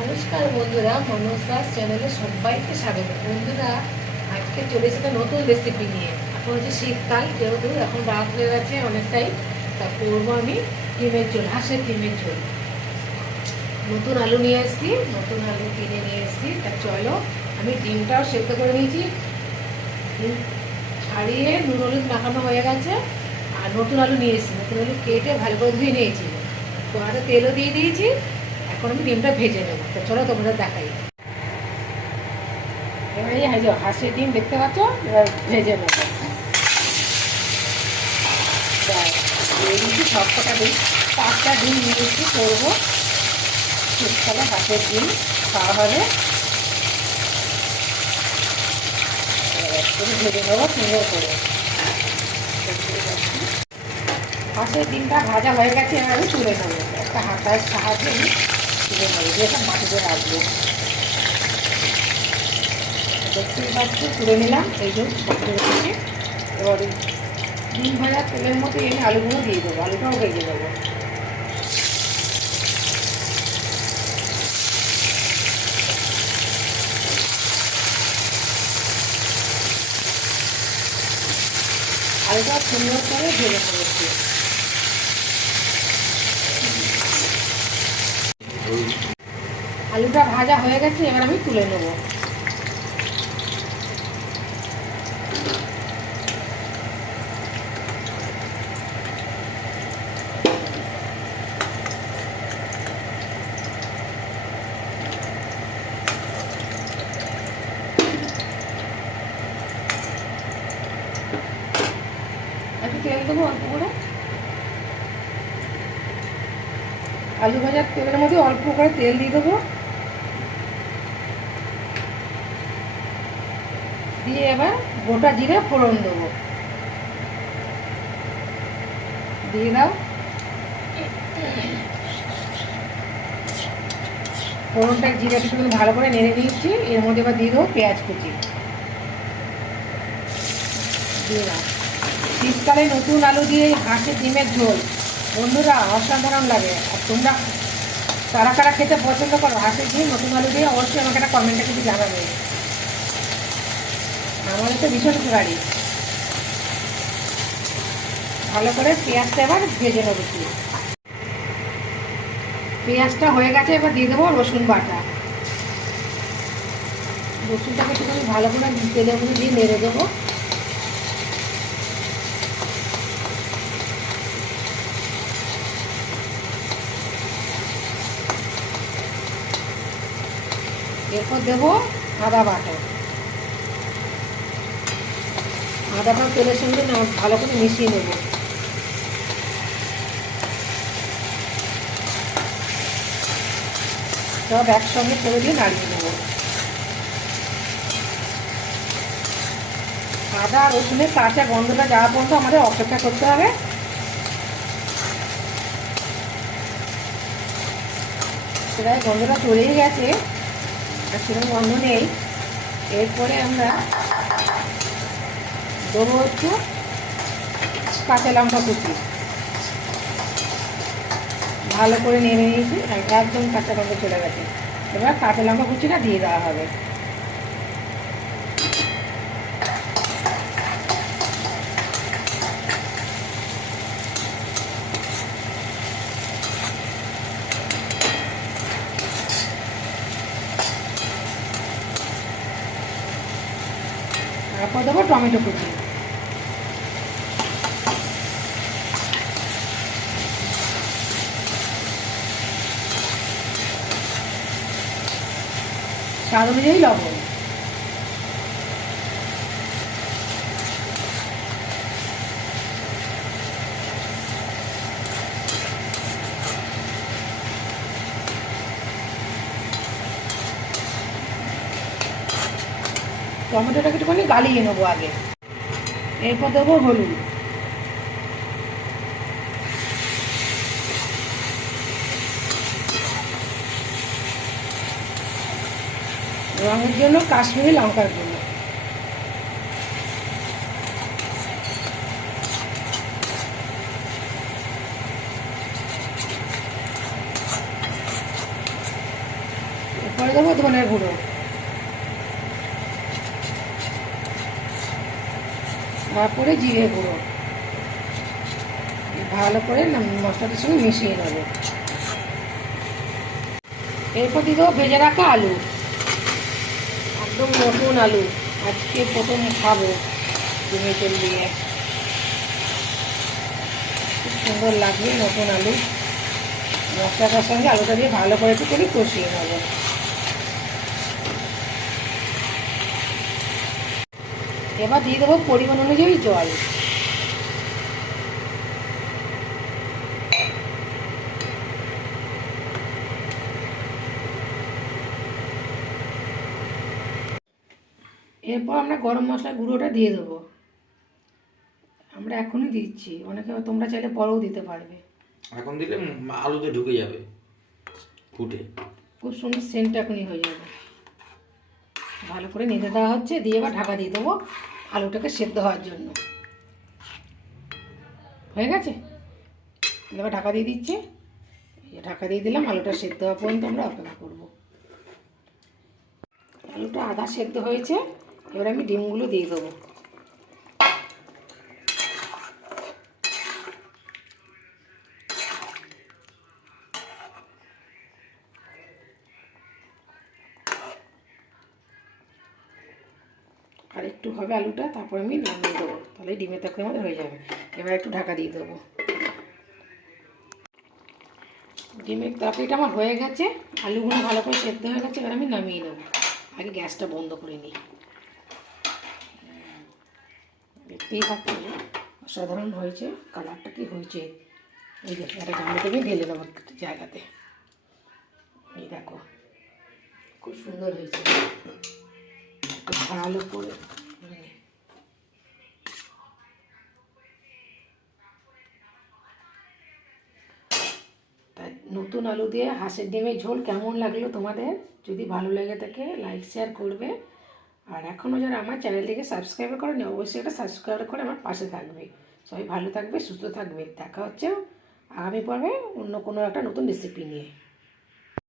নমস্কার বন্ধুরা, মনোজ দাস চ্যানেলে সবাইকে স্বাগত। বন্ধুরা, আজকে চলে এসেছে নতুন রেসিপি নিয়ে। এখন হচ্ছে শীতকাল, যেহেতু এখন রাত হয়ে গেছে অনেকটাই, তা করবো আমি ডিমের ঝোল, হাঁসের ডিমের ঝোল। নতুন আলু নিয়ে এসেছি, নতুন আলু কিনে নিয়ে এসেছি। তা চলো, আমি ডিমটাও সেদ্ধ করে নিয়েছি, ডিম ছাড়িয়ে নুন হলুদ মাখানো হয়ে গেছে। আর নতুন আলু নিয়ে এসেছি, নতুন আলু কেটে ভালো করে ধুয়ে নিয়েছি, কড়াতে তেলও দিয়ে দিয়েছি। এখন আমি ডিমটা ভেজে নেবো। তো চলো তোমাদের দেখাই। এবার এই হাঁসের ডিম দেখতে পাচ্ছ, এবার ভেজে নেবো। সব কটা ডিম, 5টা ডিম নিয়েছি, করবো শীতকালে হাঁসের ডিম খাওয়া হবে। একটু ভেজে নেবো সুন্দর করে। হাঁসের ডিমটা ভাজা হয়ে গেছে, এবার আমি তুলে নেবো। একটা হাতার সাহায্যে আমি তুলে নেবো, দিয়ে সব মাটিতে রাখবো। দেখতেই পাচ্ছি তুলে নিলাম, এই যে রেখেছি। এবার ডিম ভাজা তেলের মধ্যে এনে আলুগুলো দিয়ে দেবো, আলুটাও ভেজে দেবো। আলুটা সুন্দর করে ভেজে নেবো। আলুটা ভাজা হয়ে গেছে, এবার আমি তুলে নেবো। একটু তেল দেবো অল্প করে, আলু ভাজার তেলের মধ্যে অল্প করে তেল দিয়ে দেবো। দিয়ে এবার গোটা জিরে ফোড়ন দেবো, দিয়ে দাও। ফোড়নটা জিরে একটু ভালো করে নেড়ে নিচ্ছি। এর মধ্যে এবার দিয়ে দেবো পেঁয়াজ কুচি, দিয়ে দাও। শীতকালে নতুন আলু দিয়ে হাঁসের ডিমের ঝোল, বন্ধুরা অসাধারণ লাগে। আর তোমরা কারা কারা খেতে পছন্দ করো হাঁসের ডিম নতুন আলু দিয়ে, অবশ্যই আমাকে একটা কমেন্টে কিছু জানাবে। আমাদের তো ভীষণ ফেভারিট। ভালো করে পেঁয়াজটা এবার ভেজে নেবো। পেঁয়াজটা হয়ে গেছে, এবার দিয়ে দেবো রসুন বাটা। রসুনটাকে একটুখানি ভালো করে তেলের মধ্যে দিয়ে নেড়ে দেবো। এরপর দেবো আদা বাটা। আদাটা তেলের সঙ্গে ভালো করে মিশিয়ে নেব। সব একসঙ্গে করে দিয়ে নাড়িয়ে নেব। আদা রসুনের কাঁচা গন্ধটা যাওয়া পর্যন্ত আমাদের অপেক্ষা করতে হবে। সেটাই গন্ধটা চলেই গেছে, আর সেরকম গন্ধ নেই। এরপরে আমরা দেবো একটু কাঁচা লঙ্কা কুচি, ভালো করে নেড়ে নিয়েছি, একদম কাঁচা লঙ্কা চলে গেছে। এবার কাঁচা লঙ্কা কুচিটা দিয়ে দেওয়া হবে। তারপর দেবো টমেটো কুচি। স্বাদ অনুযায়ী লবণ। টমেটোটাকে একটুখানি গালিয়ে নেবো আগে। এরপর দেবো হলুদ। রঙের জন্য কাশ্মীরি লঙ্কার গুঁড়ো। তারপরে দেবো ধনের গুঁড়ো, তারপরে জিরে গুঁড়ো। ভালো করে মশলাটার সঙ্গে মিশিয়ে নেবো। এরপর দিয়ে দেবো ভেজে রাখা আলু, একদম নতুন আলু, আজকে প্রথম খাবো ডিমের তেল দিয়ে। খুব সুন্দর লাগবে নতুন আলু। মশলাটার সঙ্গে আলুটা দিয়ে ভালো করে একটু করে কষিয়ে নেবো। এবার দিয়ে দেবো পরিমাণ অনুযায়ী জল। এরপর আমরা গরম মশলার গুঁড়োটা দিয়ে দেবো। আমরা এখনই দিচ্ছি, অনেকে তোমরা চাইলে পরেও দিতে পারবে। এখন দিলে আলুতে ঢুকে যাবে ফুটে, খুব সুন্দর সেন্ট এখনই হয়ে যাবে। ভালো করে নেড়ে দেওয়া হচ্ছে, দিয়ে এবার ঢাকা দিয়ে দেবো আলুটাকে সেদ্ধ হওয়ার জন্য। হয়ে গেছে, এবার ঢাকা দিয়ে দিচ্ছি। ঢাকা দিয়ে দিলাম, আলুটা সেদ্ধ হওয়া পর্যন্ত আমরা অপেক্ষা করবো। আলুটা আধা সেদ্ধ হয়েছে, এবার আমি ডিমগুলো দিয়ে দেবো। আর একটু হবে আলুটা, তারপর আমি নামিয়ে দেবো, তাহলে ডিমের তরকারি আমাদের হয়ে যাবে। এবার একটু ঢাকা দিয়ে দেবো। ডিমের তরকারিটা আমার হয়ে গেছে, আলুগুলো ভালো করে সেদ্ধ হয়ে গেছে। এবার আমি নামিয়ে নেবো। আগে গ্যাসটা বন্ধ করে নিই। দেখতেই পাচ্ছি অসাধারণ হয়েছে, কালারটা কি হয়েছে। এই যে একটা গামলাতে আমি ঢেলে দেবো জায়গাতে। এই দেখো খুব সুন্দর হয়েছে, ভালো করে তাই নতুন আলু দিয়ে হাঁসের ডিমের ঝোল কেমন লাগলো তোমাদের? যদি ভালো লেগে থাকে লাইক শেয়ার করবে। আর এখনও যারা আমার চ্যানেলটিকে সাবস্ক্রাইব করেনি, অবশ্যই এটা সাবস্ক্রাইব করে আমার পাশে থাকবে। সবাই ভালো থাকবে, সুস্থ থাকবে। দেখা হচ্ছে আগামী পর্বে অন্য কোনো একটা নতুন রেসিপি নিয়ে।